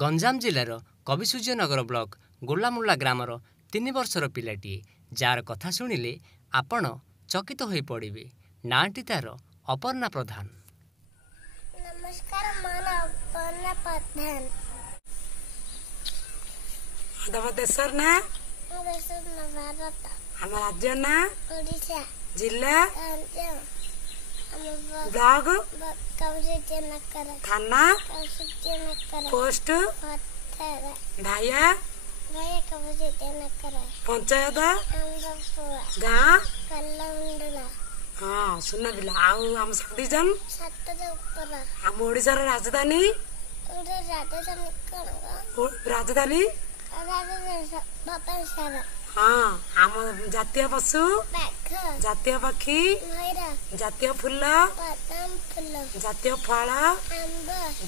Ganjam जिलार कविसूर्यनगर block गोलामुल्ला grammar 3 वर्षर पिलाटीए jar कथा शुणिले आपण चकित हो पड़े। नाटी तार अपर्णा प्रधान। नमस्कार, अपर्णा प्रधान। देशर ना भारत, आम राज्य ना ओडिशा, जिला ब्लॉक थाना पोस्ट भाया पंचायत गाँ। हाँ सुना पिला आम 7 जन आम ओडिशा राजधानी राजधानी हाँ आम जातीय पशु जातीय पक्षी जातीय फूल जातीय फल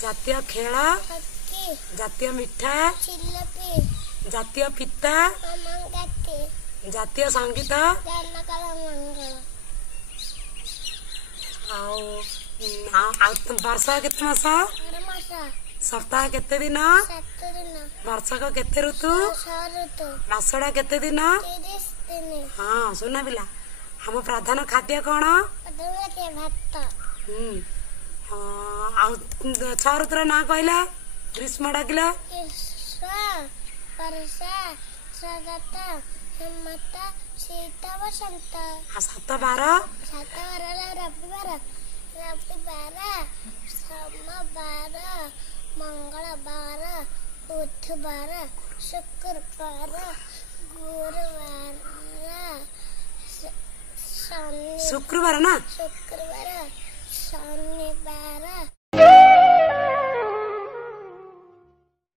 जातीय खेल जातीय मिठा जातीय पिता जातीय संगीत वर्ष केते मास सप्ताह केते दिन वर्षक केते ऋतु मासड़ा केते दिन। हाँ सुना पिला हम प्रधान खाद्य कौन? भात। 6 ऋतुर ना कहला ग्रीष्म डाकिला वर्षा शरत हेमंत शीत वसंत। 7 बार रविवार सोमवार मंगलवार बुधवार शुक्रवार गुरुवार शुक्रवार ना शनिवार